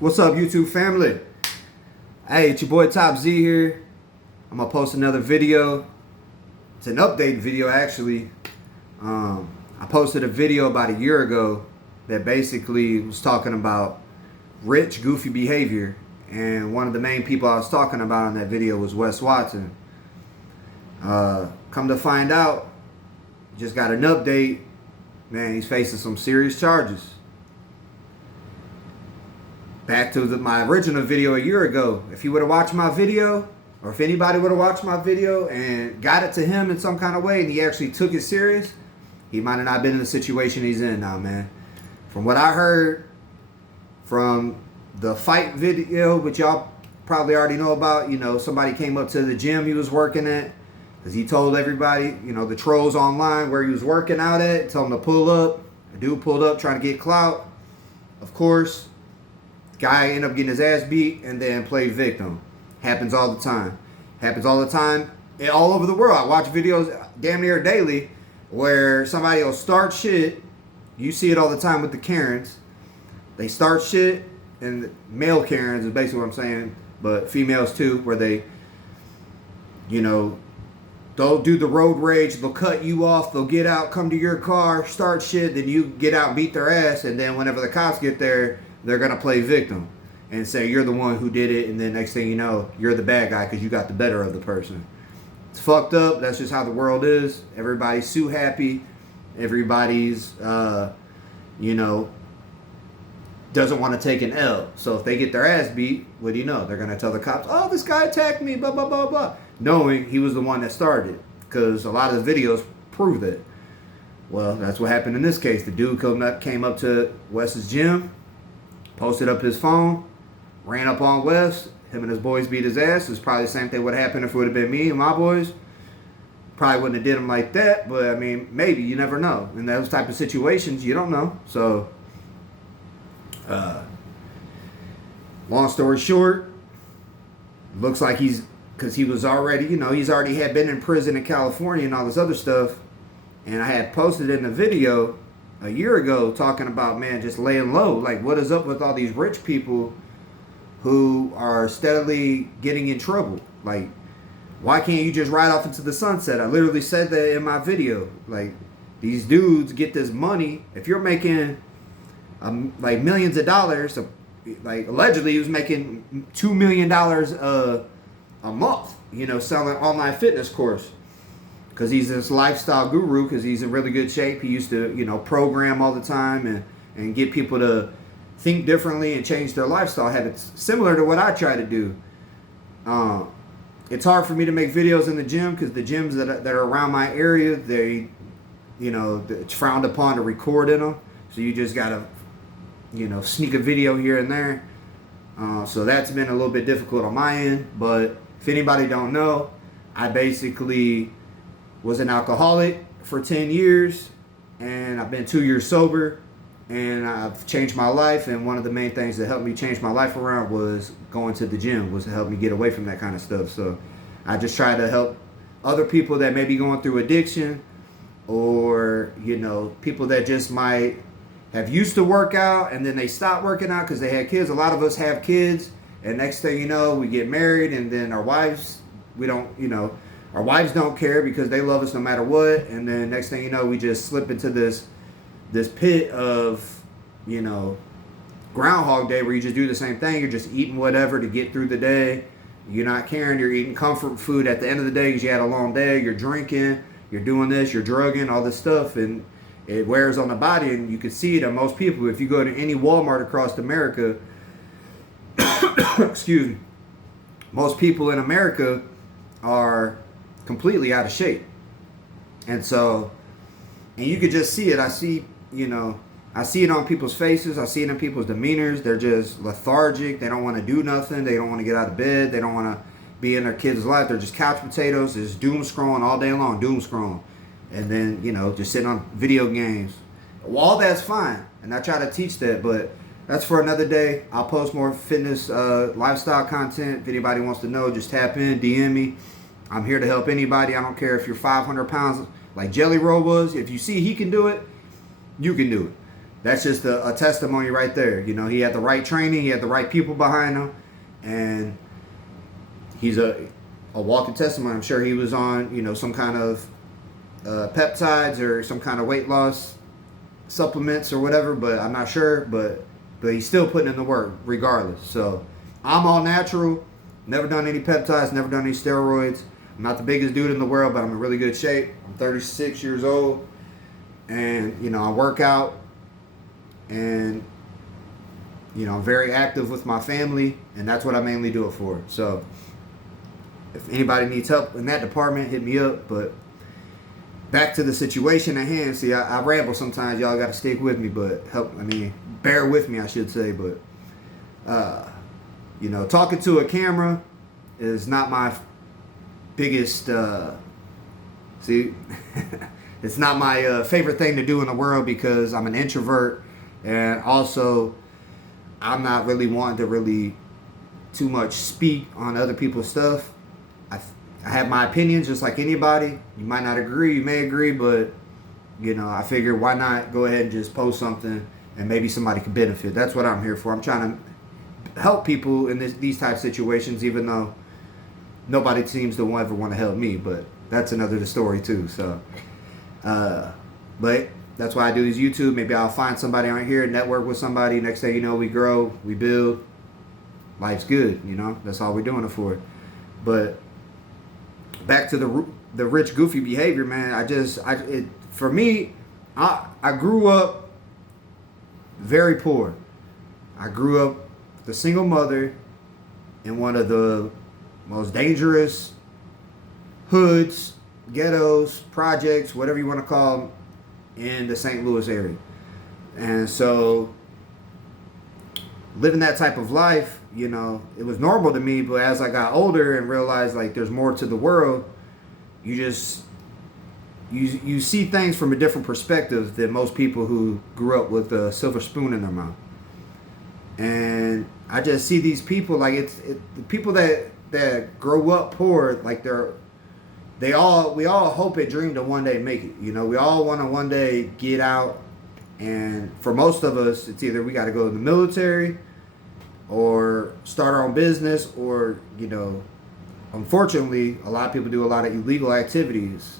What's up, YouTube family? Hey, it's your boy Top Z here. I'm gonna post another video. It's an update video, actually. I posted a video about a year ago that basically was talking about rich, goofy behavior. And one of the main people I was talking about in that video was Wes Watson. Come to find out, just got an update. Man, he's facing some serious charges. Back to my original video a year ago. If you would have watched my video, or if anybody would have watched my video and got it to him in some kind of way and he actually took it serious, he might have not been in the situation he's in now, man. From what I heard from the fight video, which y'all probably already know about, you know, somebody came up to the gym he was working at because he told everybody, you know, the trolls online where he was working out at, told him to pull up. A dude pulled up trying to get clout. Of course, guy ended up getting his ass beat and then played victim. Happens all the time. Happens all the time all over the world. I watch videos damn near daily where somebody will start shit. You see it all the time with the Karens. They start shit, and male Karens is basically what I'm saying, but females too, where they, you know, they'll do the road rage, they'll cut you off, they'll get out, come to your car, start shit, then you get out and beat their ass, and then whenever the cops get there, they're going to play victim and say you're the one who did it, and then next thing you know, you're the bad guy because you got the better of the person. It's fucked up. That's just how the world is. Everybody's sue happy. Everybody's, you know, doesn't want to take an L. So if they get their ass beat, what do you know? They're going to tell the cops, oh, this guy attacked me, blah, blah, blah, blah. Knowing he was the one that started it, because a lot of the videos prove that. Well, that's what happened in this case. The dude came up to Wes's gym, posted up his phone, ran up on Wes. Him and his boys beat his ass. It's probably the same thing would have happened if it would have been me and my boys. Probably wouldn't have did him like that, but I mean, maybe. You never know. In those type of situations, you don't know. So, long story short, looks like because he was already, you know, he's already had been in prison in California and all this other stuff. And I had posted in a video a year ago talking about, man, just laying low. Like, what is up with all these rich people who are steadily getting in trouble? Like, why can't you just ride off into the sunset? I literally said that in my video. Like, these dudes get this money. If you're making like millions of dollars, like allegedly he was making $2 million a month, you know, selling an online fitness course. Because he's this lifestyle guru, because he's in really good shape. He used to, you know, program all the time and get people to think differently and change their lifestyle habits, similar to what I try to do. It's hard for me to make videos in the gym because the gyms that are around my area, they, you know, it's frowned upon to record in them. So you just got to, you know, sneak a video here and there. So that's been a little bit difficult on my end. But if anybody don't know, I basically was an alcoholic for 10 years, and I've been 2 years sober, and I've changed my life. And one of the main things that helped me change my life around was going to the gym, was to help me get away from that kind of stuff. So I just try to help other people that may be going through addiction, or, you know, people that just might have used to work out and then they stopped working out because they had kids. A lot of us have kids, and next thing you know, we get married, and then our wives, we don't, you know, our wives don't care because they love us no matter what. And then next thing you know, we just slip into this pit of, you know, Groundhog Day, where you just do the same thing. You're just eating whatever to get through the day. You're not caring. You're eating comfort food at the end of the day because you had a long day. You're drinking. You're doing this. You're drugging, all this stuff. And it wears on the body. And you can see it on most people. If you go to any Walmart across America, excuse me, most people in America are completely out of shape. And so, and you could just see it. I see, you know, I see it on people's faces. I see it in people's demeanors. They're just lethargic. They don't want to do nothing. They don't want to get out of bed. They don't want to be in their kids' life. They're just couch potatoes. Just doom scrolling all day long, doom scrolling. And then, you know, just sitting on video games. Well, all that's fine. And I try to teach that, but that's for another day. I'll post more fitness, lifestyle content. If anybody wants to know, just tap in, DM me. I'm here to help anybody. I don't care if you're 500 pounds like Jelly Roll was. If you see he can do it, you can do it. that's just a testimony right there. You know, he had the right training, he had the right people behind him, and he's a walking testimony. I'm sure he was on, you know, some kind of peptides or some kind of weight loss supplements or whatever, but I'm not sure. But he's still putting in the work regardless. So I'm all natural, never done any peptides, never done any steroids. I'm not the biggest dude in the world, but I'm in really good shape. I'm 36 years old, and you know, I work out, and you know, I'm very active with my family, and that's what I mainly do it for. So if anybody needs help in that department, hit me up. But back to the situation at hand. See, I ramble sometimes. Y'all got to stick with me, but bear with me, I should say. But you know, talking to a camera is not my biggest. It's not my favorite thing to do in the world, because I'm an introvert, and also I'm not really wanting to really too much speak on other people's stuff. I have my opinions just like anybody. You might not agree, you may agree, but you know, I figure why not go ahead and just post something and maybe somebody could benefit. That's what I'm here for. I'm trying to help people in these type of situations, even though nobody seems to ever want to help me, but that's another story too. So, but that's why I do these YouTube. Maybe I'll find somebody on here, network with somebody. Next thing you know, we grow, we build. Life's good, you know. That's all we're doing it for. But back to the rich, goofy behavior, man. For me, I grew up very poor. I grew up with a single mother in one of the most dangerous hoods, ghettos, projects, whatever you want to call them, in the St. Louis area. And so living that type of life, you know, it was normal to me. But as I got older and realized like there's more to the world, you see things from a different perspective than most people who grew up with a silver spoon in their mouth. And I just see these people, like the people that grow up poor, like we all hope and dream to one day make it. You know, we all want to one day get out. And for most of us, it's either we got to go to the military or start our own business, or, you know, unfortunately, a lot of people do a lot of illegal activities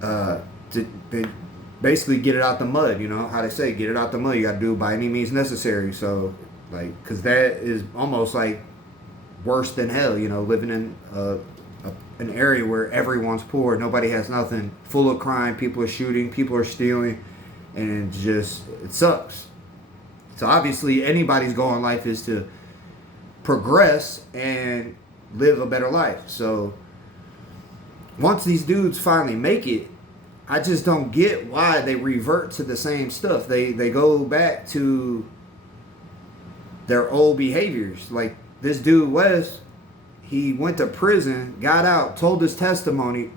to basically get it out the mud. You know how they say, get it out the mud. You got to do it by any means necessary. So, like, because that is almost like worse than hell. You know, living in an area where everyone's poor, nobody has nothing, full of crime, people are shooting, people are stealing, and it sucks. So obviously anybody's goal in life is to progress and live a better life. So once these dudes finally make it, I just don't get why they revert to the same stuff. They go back to their old behaviors. Like this dude Wes, he went to prison, got out, told his testimony,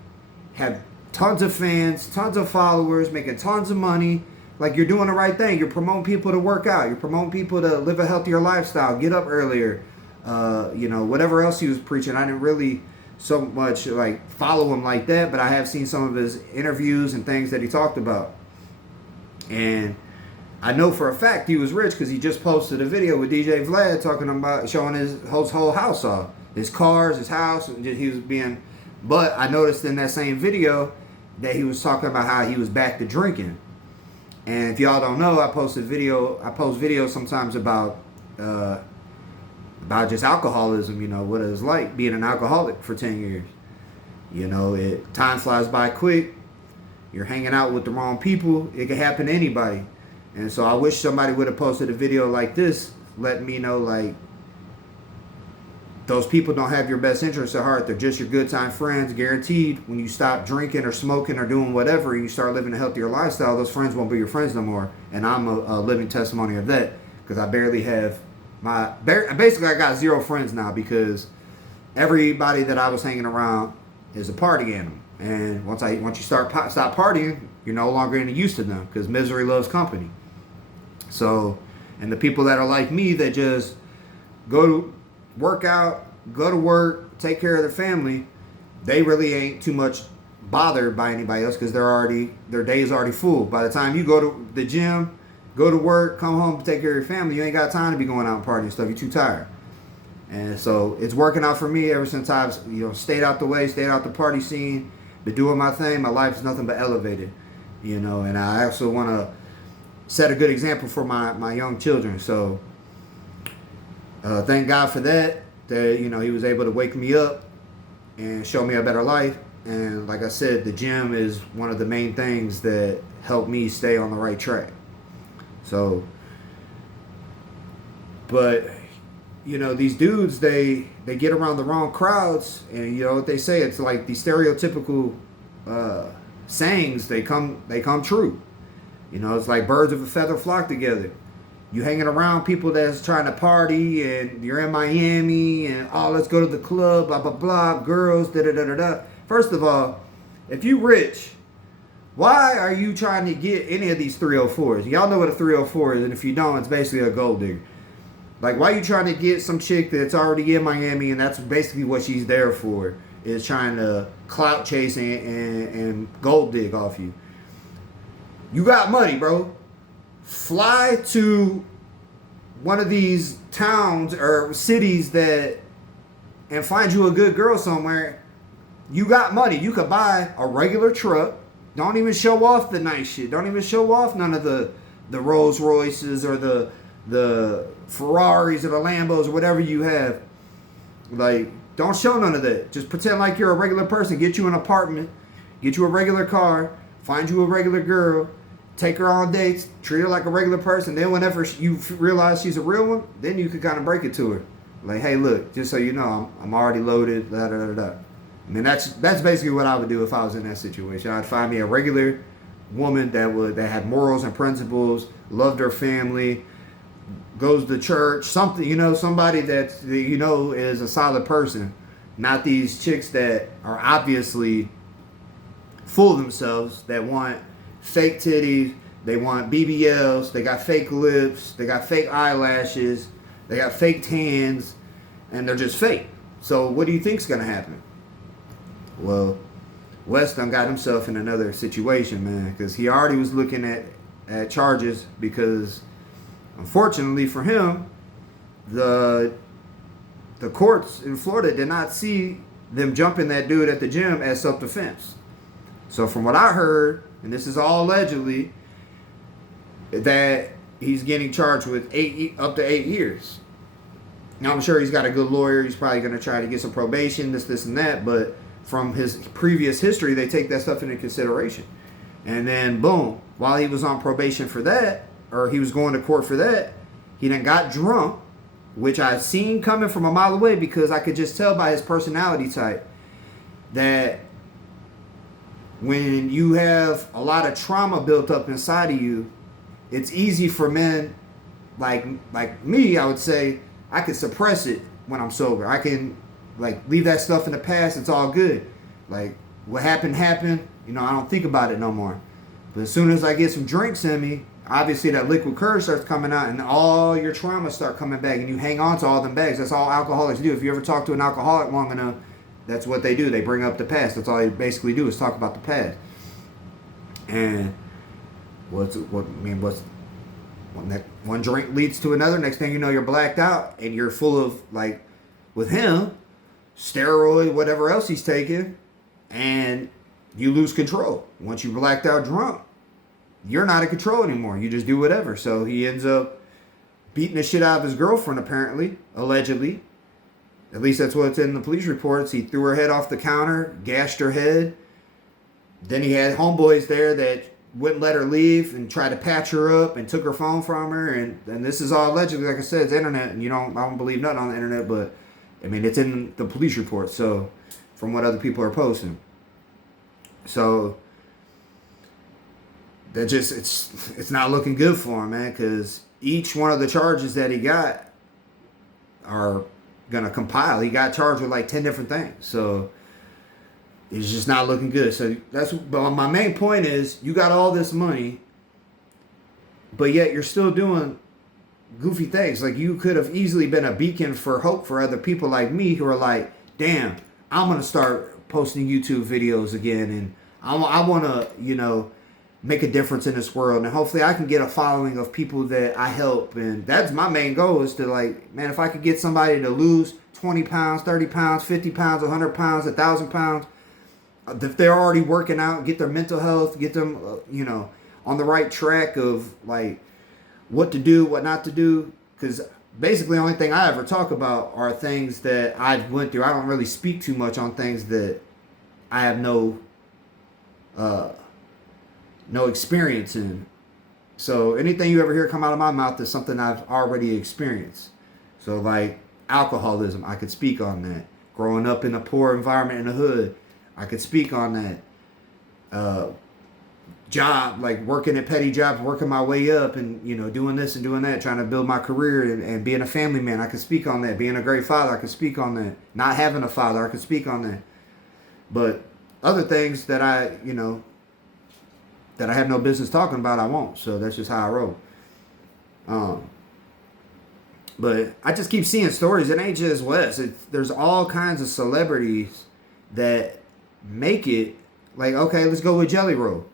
had tons of fans, tons of followers, making tons of money. Like, you're doing the right thing. You're promoting people to work out. You're promoting people to live a healthier lifestyle, get up earlier. You know, whatever else he was preaching. I didn't really so much like follow him like that, but I have seen some of his interviews and things that he talked about. And I know for a fact he was rich because he just posted a video with DJ Vlad talking about showing his whole house off. His cars, his house, and he was being. But I noticed in that same video that he was talking about how he was back to drinking. And if y'all don't know, I post videos sometimes about just alcoholism. You know what it's like being an alcoholic for 10 years. You know, time flies by quick. You're hanging out with the wrong people. It can happen to anybody. And so I wish somebody would have posted a video like this, letting me know, like, those people don't have your best interests at heart. They're just your good time friends. Guaranteed, when you stop drinking or smoking or doing whatever, and you start living a healthier lifestyle, those friends won't be your friends no more. And I'm a living testimony of that, because I barely have basically I got 0 friends now, because everybody that I was hanging around is a party animal. And once you stop partying, you're no longer any use to them, because misery loves company. So, and the people that are like me that just go to work out, go to work, take care of their family, they really ain't too much bothered by anybody else, because their day's already full. By the time you go to the gym go to work, come home, take care of your family. You ain't got time to be going out and partying and stuff. You're too tired. And so it's working out for me ever since I've stayed out the way, stayed out the party scene, been doing my thing. My life is nothing but elevated, and I also want to set a good example for my young children. So thank God for that he was able to wake me up and show me a better life. And like I said, the gym is one of the main things that helped me stay on the right track. So, but these dudes, they get around the wrong crowds, and what they say, it's like these stereotypical sayings, they come true. It's like birds of a feather flock together. You hanging around people that's trying to party, and you're in Miami, and let's go to the club, blah blah blah, girls, da da da da da. First of all, if you rich, why are you trying to get any of these 304s? Y'all know what a 304 is, and if you don't, it's basically a gold digger. Like, why are you trying to get some chick that's already in Miami, and that's basically what she's there for, is trying to clout chase and gold dig off you? You got money, bro. Fly to one of these towns or cities and find you a good girl somewhere. You got money. You could buy a regular truck. Don't even show off the nice shit. Don't even show off none of the Rolls Royces or the Ferraris or the Lambos or whatever you have. Like, don't show none of that. Just pretend like you're a regular person. Get you an apartment. Get you a regular car. Find you a regular girl. Take her on dates. Treat her like a regular person. Then whenever you realize she's a real one, then you can kind of break it to her. Like, hey, look, just so you know, I'm already loaded. Da, da, da, da. I mean, that's basically what I would do if I was in that situation. I'd find me a regular woman that had morals and principles, loved her family, goes to church, something, somebody that is a solid person. Not these chicks that are obviously full of themselves, that want fake titties, they want BBLs, they got fake lips, they got fake eyelashes, they got fake tans, and they're just fake. So what do you think's gonna happen? Well, Wes done got himself in another situation, man, because he already was looking at charges because, unfortunately for him, the courts in Florida did not see them jumping that dude at the gym as self-defense. So from what I heard, and this is all allegedly, that he's getting charged with up to 8 years. Now, I'm sure he's got a good lawyer. He's probably going to try to get some probation, this, and that. But from his previous history, they take that stuff into consideration. And then, boom, while he was on probation for that, or he was going to court for that, he then got drunk, which I seen coming from a mile away because I could just tell by his personality type that when you have a lot of trauma built up inside of you, it's easy for men like me, I would say, I can suppress it when I'm sober. I can leave that stuff in the past. It's all good. Like, what happened. I don't think about it no more. But as soon as I get some drinks in me, obviously that liquid courage starts coming out and all your trauma start coming back and you hang on to all them bags. That's all alcoholics do. If you ever talk to an alcoholic long enough, that's what they do. They bring up the past. That's all they basically do is talk about the past. And one drink leads to another. Next thing you know, you're blacked out and you're full of, with him, steroid, whatever else he's taking, and you lose control. Once you blacked out drunk, you're not in control anymore. You just do whatever. So he ends up beating the shit out of his girlfriend, apparently, allegedly. At least that's what's in the police reports. He threw her head off the counter, gashed her head. Then he had homeboys there that wouldn't let her leave and tried to patch her up and took her phone from her. And this is all allegedly, like I said, it's internet. And I don't believe nothing on the internet, but I mean, it's in the police report. So from what other people are posting. So that just, it's not looking good for him, man, because each one of the charges that he got are going to compile. He got charged with 10 different things. So it's just not looking good. So but my main point is, you got all this money, but yet you're still doing goofy things. You could have easily been a beacon for hope for other people like me who are like, damn, I'm going to start posting YouTube videos again. And I want to, make a difference in this world, and hopefully I can get a following of people that I help. And that's my main goal, is to, like, man, if I could get somebody to lose 20 pounds, 30 pounds, 50 pounds, 100 pounds, 1,000 pounds, if they're already working out, get their mental health, get them, on the right track of, like, what to do, what not to do. Because basically the only thing I ever talk about are things that I've went through. I don't really speak too much on things that I have no experience in. So anything you ever hear come out of my mouth is something I've already experienced. So, like, alcoholism, I could speak on that. Growing up in a poor environment in the hood, I could speak on that. Job, like working at petty jobs, working my way up, and doing this and doing that, trying to build my career, and being a family man, I could speak on that. Being a great father, I could speak on that. Not having a father, I could speak on that. But other things that I have no business talking about, I won't. So that's just how I roll. But I just keep seeing stories. It ain't just Wes. There's all kinds of celebrities that make it. Like, okay, let's go with Jelly Roll.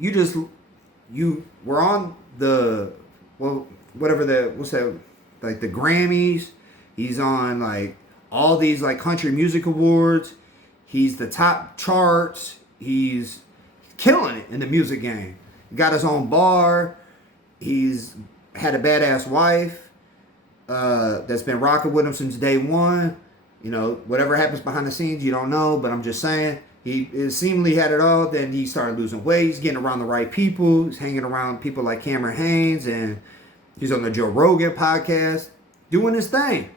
You were on the, whatever what's that, like the Grammys. He's on, like, all these, like, country music awards. He's the top charts. He's killing it in the music game. He got his own bar. He's had a badass wife that's been rocking with him since day one. Whatever happens behind the scenes, you don't know, but I'm just saying. He seemingly had it all. Then he started losing weight. He's getting around the right people. He's hanging around people like Cameron Haynes, and he's on the Joe Rogan podcast doing his thing.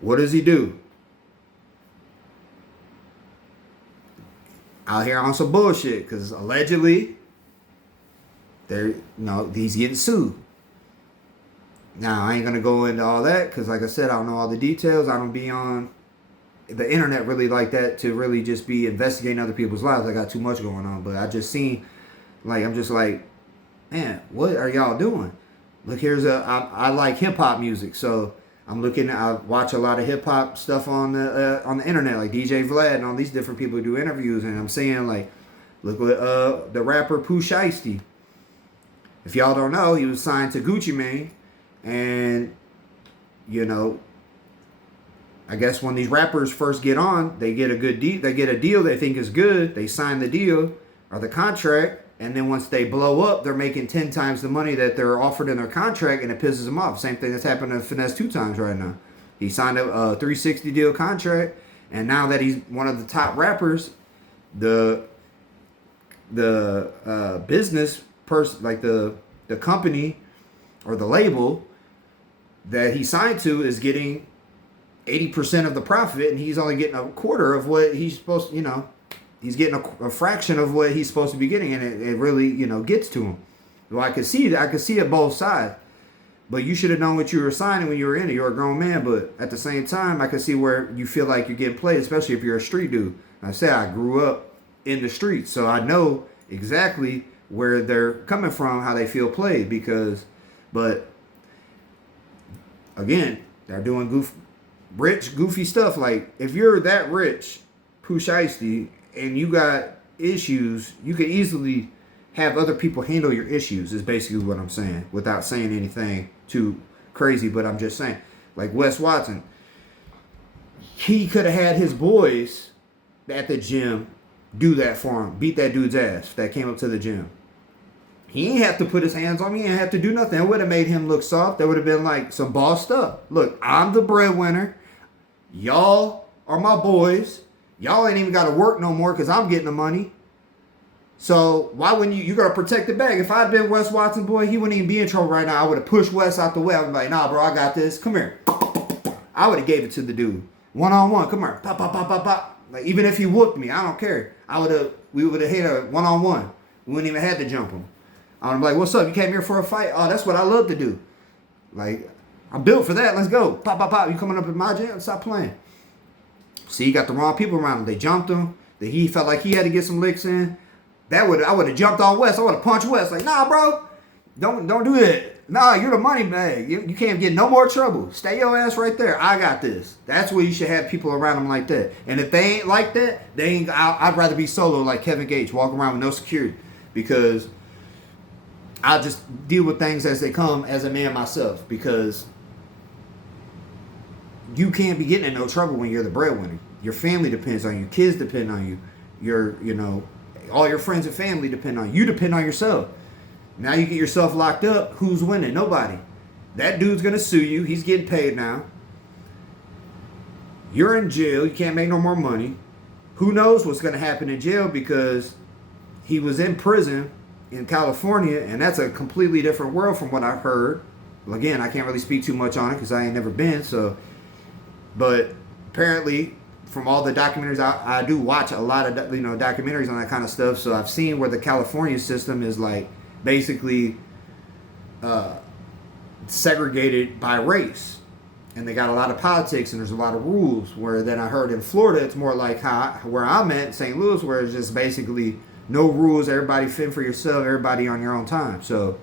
What does he do? Out here on some bullshit, because allegedly he's getting sued. Now, I ain't going to go into all that because, like I said, I don't know all the details. I don't be on the internet really like that to really just be investigating other people's lives. I got too much going on. But I just seen, like, I'm just like, man, what are y'all doing? Look, I like hip-hop music, so I watch a lot of hip-hop stuff on the internet, like DJ Vlad and all these different people who do interviews, and I'm saying, like, look what the rapper Pooh Shiesty. If y'all don't know, he was signed to Gucci Mane. And, I guess when these rappers first get on, they get a good deal. They get a deal they think is good. They sign the deal or the contract. And then once they blow up, they're making 10 times the money that they're offered in their contract. And it pisses them off. Same thing that's happened to Finesse 2 times right now. He signed a 360 deal contract. And now that he's one of the top rappers, the business person, like the company or the label that he signed to is getting 80% of the profit, and he's only getting a quarter of what he's supposed to, he's getting a fraction of what he's supposed to be getting, and it really, gets to him. Well, I could see it both sides, but you should have known what you were signing when you were in it. You're a grown man, but at the same time, I could see where you feel like you're getting played, especially if you're a street dude. I said I grew up in the streets, so I know exactly where they're coming from, how they feel played, but again, they're doing goofy stuff. Like, if you're that rich, Pooh Shiesty, and you got issues, you could easily have other people handle your issues, is basically what I'm saying, without saying anything too crazy. But I'm just saying, like Wes Watson, he could have had his boys at the gym do that for him, beat that dude's ass that came up to the gym. He ain't have to put his hands on me. He ain't have to do nothing. It would have made him look soft. That would have been like some boss stuff. Look, I'm the breadwinner. Y'all are my boys. Y'all ain't even got to work no more because I'm getting the money. So why wouldn't you got to protect the bag. If I'd been Wes Watson, boy, he wouldn't even be in trouble right now. I would have pushed Wes out the way. I would be like, nah, bro, I got this. Come here. I would have gave it to the dude. One-on-one. Come here. Pop, pop, pop, pop, pop. Like, even if he whooped me, I don't care. We would have hit a one-on-one. We wouldn't even have to jump him. I'm like, what's up? You came here for a fight? Oh, that's what I love to do. Like, I'm built for that. Let's go. Pop, pop, pop. You coming up in my gym? Stop playing. See, he got the wrong people around him. They jumped him. He felt like he had to get some licks in. I would have jumped on Wes. I would have punched Wes. Like, nah, bro. Don't do that. Nah, you're the money man. You can't get no more trouble. Stay your ass right there. I got this. That's where you should have people around them like that. And if they ain't like that, they ain't. I'd rather be solo like Kevin Gates, walking around with no security, because I'll just deal with things as they come as a man myself. Because you can't be getting in no trouble when you're the breadwinner. Your family depends on you. Kids depend on you. All your friends and family depend on you. You depend on yourself. Now you get yourself locked up. Who's winning? Nobody. That dude's going to sue you. He's getting paid now. You're in jail. You can't make no more money. Who knows what's going to happen in jail, because he was in prison in California, and that's a completely different world from what I've heard. Again, I can't really speak too much on it because I ain't never been. But apparently, from all the documentaries, I do watch a lot of documentaries on that kind of stuff. So I've seen where the California system is like basically segregated by race, and they got a lot of politics and there's a lot of rules. Where then I heard in Florida, it's more like where I'm at, St. Louis, where it's just basically no rules, everybody fend for yourself, everybody on your own time. So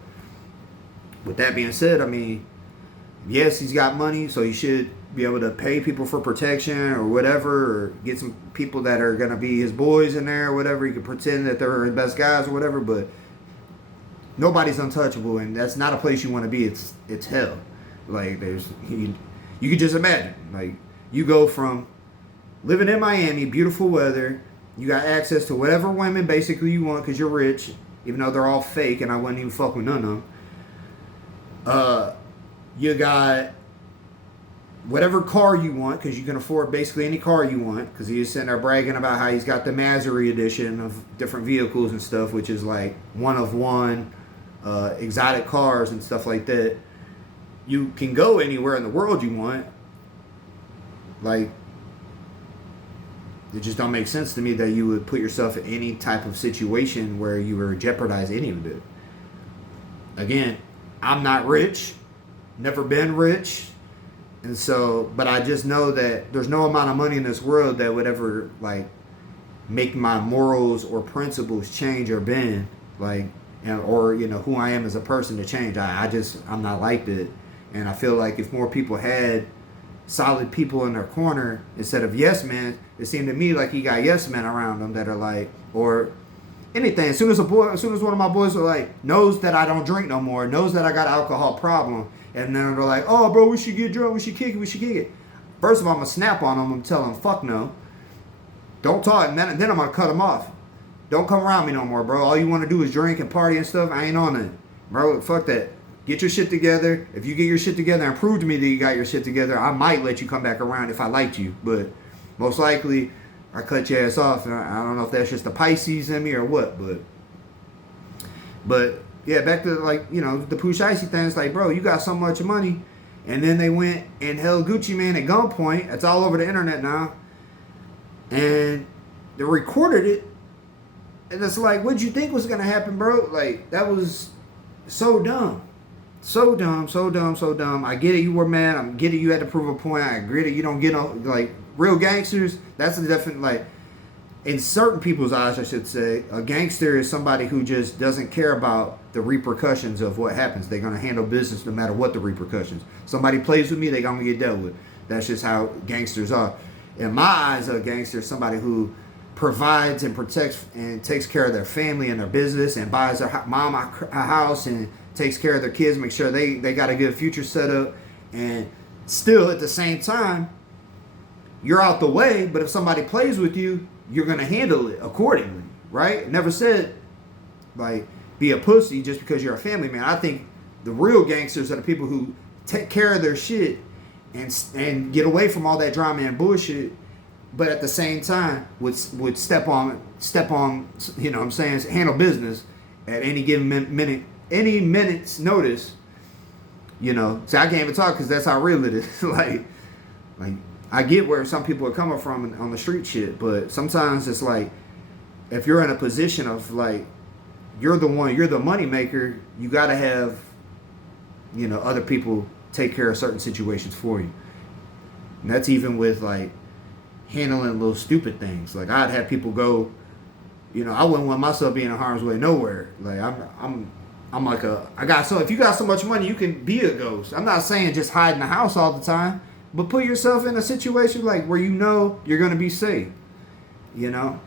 with that being said, I mean, yes, he's got money, so he should be able to pay people for protection or whatever, or get some people that are going to be his boys in there or whatever. He could pretend that they're his best guys or whatever, but nobody's untouchable, and that's not a place you want to be. It's hell. Like, you could just imagine, like, you go from living in Miami, beautiful weather, you got access to whatever women basically you want because you're rich, even though they're all fake, and I wouldn't even fuck with none of them. You got whatever car you want because you can afford basically any car you want, because he's sitting there bragging about how he's got the Mazari edition of different vehicles and stuff, which is like one of one. Exotic cars and stuff like that. You can go anywhere in the world you want. Like, it just don't make sense to me that you would put yourself in any type of situation where you were jeopardize any of it. Again, I'm not rich, never been rich, and so, but I just know that there's no amount of money in this world that would ever like make my morals or principles change or bend, like, or who I am as a person to change. I'm not like that. And I feel like if more people had solid people in their corner instead of yes men, it seemed to me like he got yes men around him that are like, or anything. As soon as one of my boys are like, knows that I don't drink no more, knows that I got an alcohol problem, and then they're like, oh bro, we should get drunk, we should kick it. First of all, I'm gonna snap on them and tell them, fuck no. Don't talk, and then I'm gonna cut them off. Don't come around me no more, bro. All you want to do is drink and party and stuff. I ain't on it. Bro, fuck that. Get your shit together. If you get your shit together and prove to me that you got your shit together, I might let you come back around if I liked you. But most likely, I cut your ass off. And I don't know if that's just the Pisces in me or what. But yeah, back to the Pooch Icy thing. It's like, bro, you got so much money. And then they went and held Gucci Mane at gunpoint. It's all over the internet now. And they recorded it. And it's like, what'd you think was going to happen, bro? Like, that was so dumb. So dumb. I get it, you were mad. I get it, you had to prove a point. I get it, you don't get no, like, real gangsters. That's a definite, like, in certain people's eyes, I should say, a gangster is somebody who just doesn't care about the repercussions of what happens. They're going to handle business no matter what the repercussions. Somebody plays with me, they're going to get dealt with. That's just how gangsters are. In my eyes, a gangster is somebody who provides and protects and takes care of their family and their business and buys their mom a house and takes care of their kids, make sure they got a good future set up. And still at the same time, you're out the way, but if somebody plays with you, you're going to handle it accordingly, right? Never said, like, be a pussy just because you're a family man. I think the real gangsters are the people who take care of their shit and get away from all that drama and bullshit, but at the same time would step on, you know what I'm saying, handle business at any given minute, any minute's notice, you know. See, I can't even talk because that's how real it is. like I get where some people are coming from on the street shit, but sometimes it's like, if you're in a position of like, you're the money maker, you got to have, you know, other people take care of certain situations for you. And that's even with like handling little stupid things. Like, I'd have people go, you know, I wouldn't want myself being in harm's way nowhere. Like, I'm like if you got so much money, you can be a ghost. I'm not saying just hide in the house all the time, but put yourself in a situation like where you know you're gonna be safe. You know,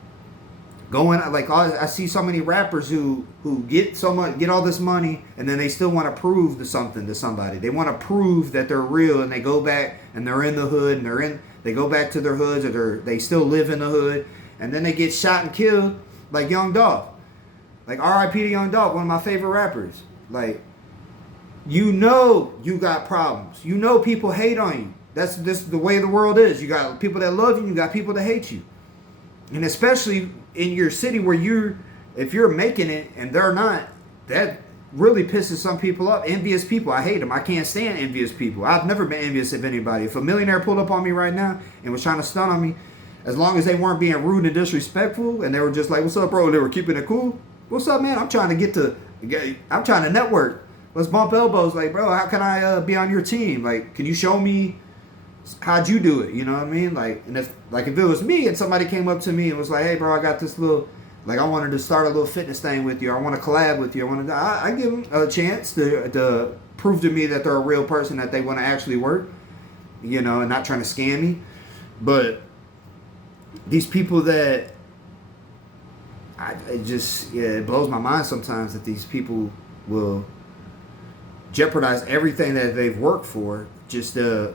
I see so many rappers who get all this money, and then they still want to prove something to somebody. They want to prove that they're real, and they go back and they're in the hood, and they go back to their hoods, or they still live in the hood, and then they get shot and killed like Young Dolph. Like R.I.P. to Young Dolph, one of my favorite rappers. Like, you know you got problems. You know people hate on you. That's just the way the world is. You got people that love you, you got people that hate you. And especially in your city where if you're making it and they're not, that really pisses some people off. Envious people, I hate them. I can't stand envious people. I've never been envious of anybody. If a millionaire pulled up on me right now and was trying to stun on me, as long as they weren't being rude and disrespectful and they were just like, what's up, bro? They were keeping it cool. What's up, man? I'm trying to network. Let's bump elbows. Like, bro, how can I be on your team? Like, can you show me how'd you do it? You know what I mean? Like, and if it was me and somebody came up to me and was like, hey, bro, I got this little, like, I wanted to start a little fitness thing with you. I want to collab with you. I give them a chance to prove to me that they're a real person, that they want to actually work, you know, and not trying to scam me. But these people that, it blows my mind sometimes that these people will jeopardize everything that they've worked for just to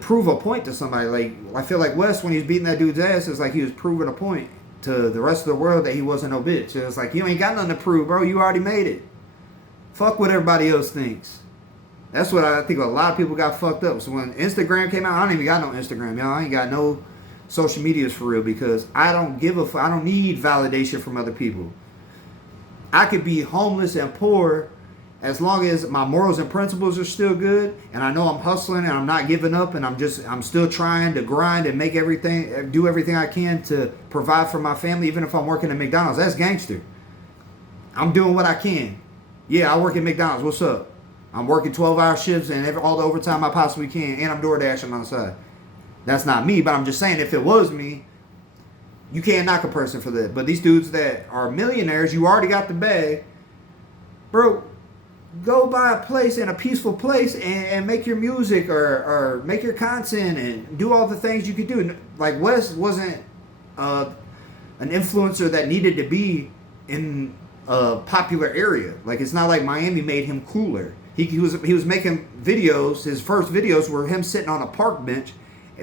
prove a point to somebody. Like, I feel like Wes, when he was beating that dude's ass, it's like he was proving a point to the rest of the world that he wasn't no bitch. It's like, you ain't got nothing to prove, bro. You already made it. Fuck what everybody else thinks. That's what I think a lot of people got fucked up. So when Instagram came out, I don't even got no Instagram, y'all. I ain't got no social medias for real, because I don't give a fuck. I don't need validation from other people. I could be homeless and poor as long as my morals and principles are still good, and I know I'm hustling and I'm not giving up, and I'm still trying to grind and do everything I can to provide for my family, even if I'm working at McDonald's. That's gangster. I'm doing what I can. Yeah, I work at McDonald's. What's up? I'm working 12-hour shifts and all the overtime I possibly can, and I'm door dashing on the side. That's not me, but I'm just saying, if it was me, you can't knock a person for that. But these dudes that are millionaires, you already got the bag. Bro, go buy a place in a peaceful place and make your music or make your content and do all the things you could do. Like, Wes wasn't an influencer that needed to be in a popular area. Like, it's not like Miami made him cooler. He was making videos. His first videos were him sitting on a park bench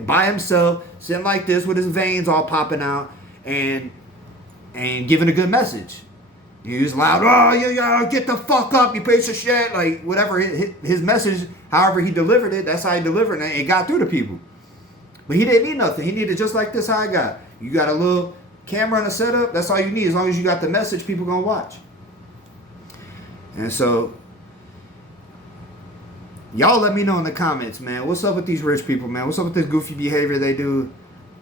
by himself, sitting like this with his veins all popping out, and giving a good message. He was loud, oh, yeah, get the fuck up, you piece of shit. Like, whatever his message, however he delivered it, that's how he delivered it, and it got through to people. But he didn't need nothing. He needed just like this, how I got. You got a little camera and a setup, that's all you need. As long as you got the message, people gonna watch. And so, y'all let me know in the comments, man. What's up with these rich people, man? What's up with this goofy behavior they do?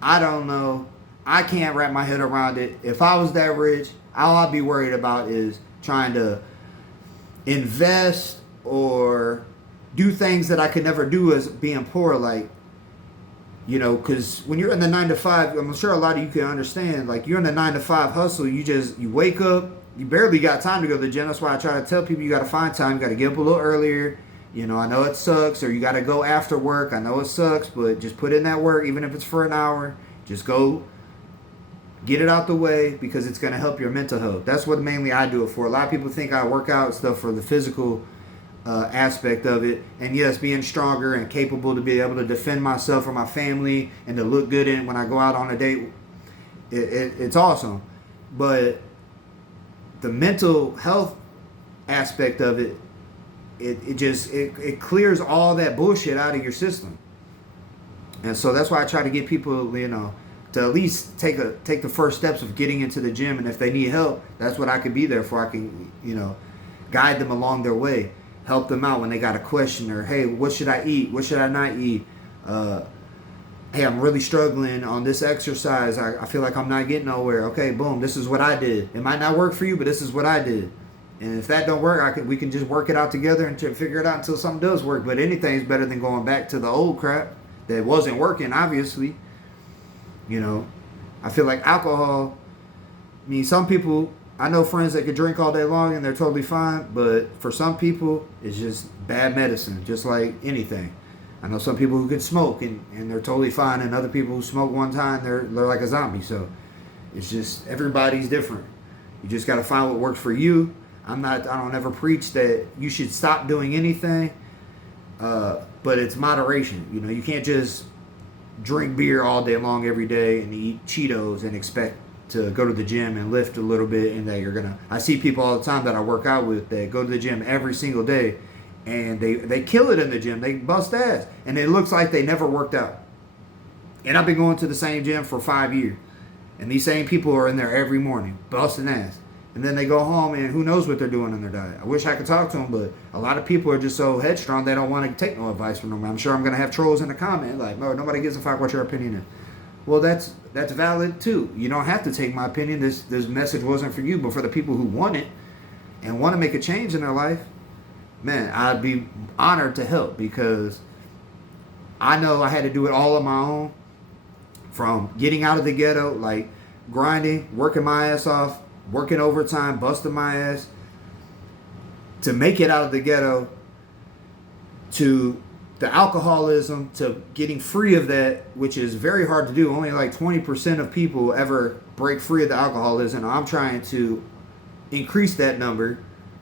I don't know. I can't wrap my head around it. If I was that rich, all I'd be worried about is trying to invest or do things that I could never do as being poor. Like, you know, because when you're in the 9-to-5, I'm sure a lot of you can understand, like, you're in the 9-to-5 hustle. You wake up, you barely got time to go to the gym. That's why I try to tell people you got to find time. You got to get up a little earlier. You know, I know it sucks, or you got to go after work. I know it sucks, but just put in that work, even if it's for an hour. Just go get it out the way, because it's going to help your mental health. That's what mainly I do it for. A lot of people think I work out stuff for the physical aspect of it. And yes, being stronger and capable to be able to defend myself or my family and to look good in it when I go out on a date, it's awesome. But the mental health aspect of it, it clears all that bullshit out of your system. And so that's why I try to get people, you know, to at least take the first steps of getting into the gym. And if they need help, that's what I could be there for. I can, you know, guide them along their way, help them out when they got a question, or, hey, what should I eat? What should I not eat? Hey, I'm really struggling on this exercise. I feel like I'm not getting nowhere. Okay, boom, this is what I did. It might not work for you, but this is what I did. And if that don't work, we can just work it out together and figure it out until something does work. But anything's better than going back to the old crap that wasn't working, obviously. You know, I feel like alcohol, I mean, some people, I know friends that could drink all day long and they're totally fine, but for some people, it's just bad medicine, just like anything. I know some people who can smoke and they're totally fine, and other people who smoke one time, they're like a zombie. So it's just, everybody's different. You just got to find what works for you. I don't ever preach that you should stop doing anything, but it's moderation. You know, you can't just drink beer all day long every day and eat Cheetos and expect to go to the gym and lift a little bit, and that you're gonna. I see people all the time that I work out with that go to the gym every single day, and they kill it in the gym. They bust ass, and it looks like they never worked out. And I've been going to the same gym for 5 years, and these same people are in there every morning busting ass, and then they go home and who knows what they're doing in their diet. I wish I could talk to them, but a lot of people are just so headstrong they don't want to take no advice from them. I'm sure I'm gonna have trolls in the comment like, "No, nobody gives a fuck what your opinion is." Well, that's valid too. You don't have to take my opinion. This message wasn't for you, but for the people who want it and want to make a change in their life, man, I'd be honored to help, because I know I had to do it all on my own, from getting out of the ghetto, like grinding, working my ass off, working overtime, busting my ass, to make it out of the ghetto, to the alcoholism, to getting free of that, which is very hard to do. Only like 20% of people ever break free of the alcoholism. I'm trying to increase that number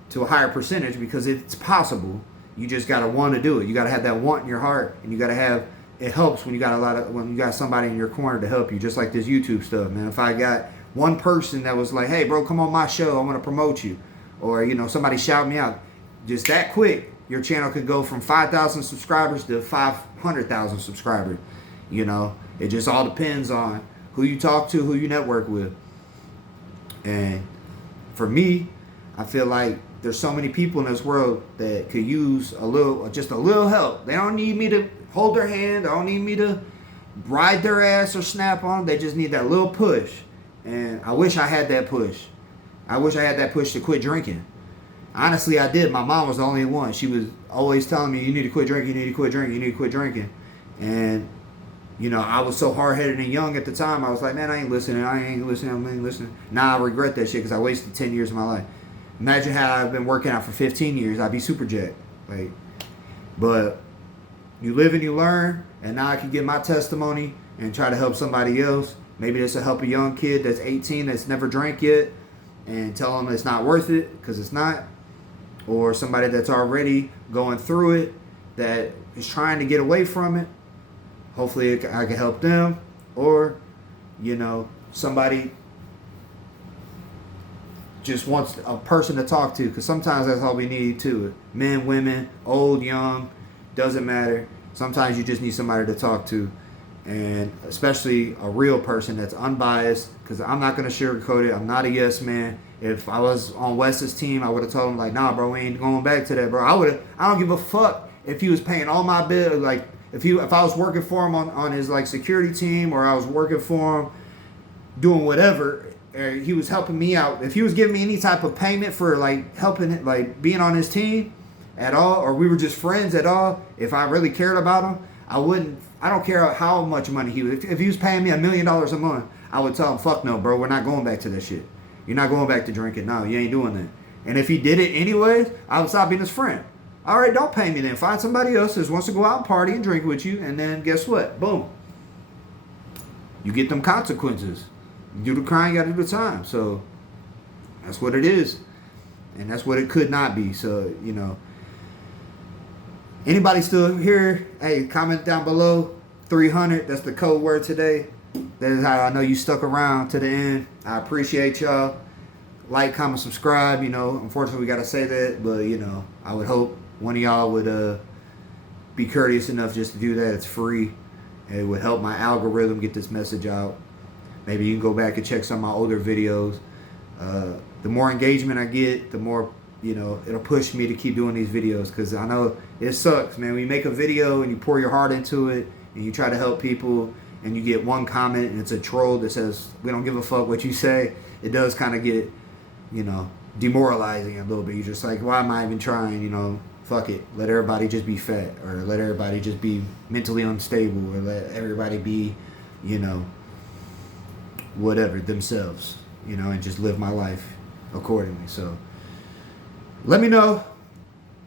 to a higher percentage, because it's possible. You just gotta want to do it. You gotta have that want in your heart, and you gotta have. It helps when you got somebody in your corner to help you. Just like this YouTube stuff, man. If I got one person that was like, "Hey, bro, come on my show. I want to promote you," or somebody shout me out, just that quick, your channel could go from 5,000 subscribers to 500,000 subscribers. It just all depends on who you talk to, who you network with. And for me, I feel like there's so many people in this world that could use just a little help. They don't need me to hold their hand. They don't need me to ride their ass or snap on them. They just need that little push. And I wish I had that push. I wish I had that push to quit drinking. Honestly, I did. My mom was the only one. She was always telling me, "You need to quit drinking, you need to quit drinking, you need to quit drinking." And, I was so hard-headed and young at the time. I was like, "Man, I ain't listening. Now I regret that shit, because I wasted 10 years of my life. Imagine how I've been working out for 15 years. I'd be super jacked. But you live and you learn, and now I can give my testimony and try to help somebody else. Maybe this will help a young kid that's 18 that's never drank yet, and tell them it's not worth it, because it's not. Or somebody that's already going through it, that is trying to get away from it. Hopefully I can help them. Or, somebody just wants a person to talk to, because sometimes that's all we need too. Men, women, old, young, doesn't matter. Sometimes you just need somebody to talk to, and especially a real person that's unbiased, because I'm not going to sugarcoat it. I'm not a yes man. If I was on Wes's team, I would have told him, like, "Nah, bro, we ain't going back to that, bro." I don't give a fuck if he was paying all my bills. Like, if I was working for him on his security team, or I was working for him doing whatever, or he was helping me out. If he was giving me any type of payment for helping, being on his team at all, or we were just friends at all, if I really cared about him, I don't care how much money he was. If he was paying me $1 million a month, I would tell him, "Fuck no, bro, we're not going back to that shit. You're not going back to drinking. No, you ain't doing that." And if he did it anyways, I would stop being his friend. All right, don't pay me then. Find somebody else that wants to go out and party and drink with you, and then guess what? Boom. You get them consequences. You do the crime, you got to do the time. So that's what it is. And that's what it could not be. So, anybody still here? Hey, comment down below. 300, that's the code word today. That is how I know you stuck around to the end. I appreciate y'all. Like, comment, subscribe. Unfortunately we gotta say that, but I would hope one of y'all would be courteous enough just to do that. It's free. It would help my algorithm get this message out. Maybe you can go back and check some of my older videos. The more engagement I get, the more it'll push me to keep doing these videos, because I know it sucks, man. When you make a video and you pour your heart into it and you try to help people, and you get one comment and it's a troll that says, "We don't give a fuck what you say," it does kind of get, demoralizing a little bit. You're just like, why am I even trying? Fuck it. Let everybody just be fat, or let everybody just be mentally unstable, or let everybody be, whatever, themselves, and just live my life. accordingly. So let me know.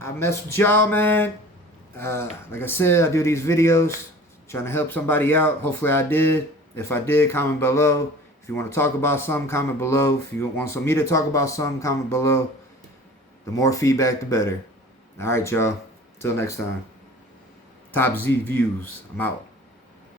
I mess with y'all, man. Like I said, I do these videos trying to help somebody out. Hopefully I did. If I did, comment below. If you want to talk about something, comment below. If you want me to talk about something, comment below. The more feedback, the better. All right, y'all. Till next time. Top Z Views. I'm out.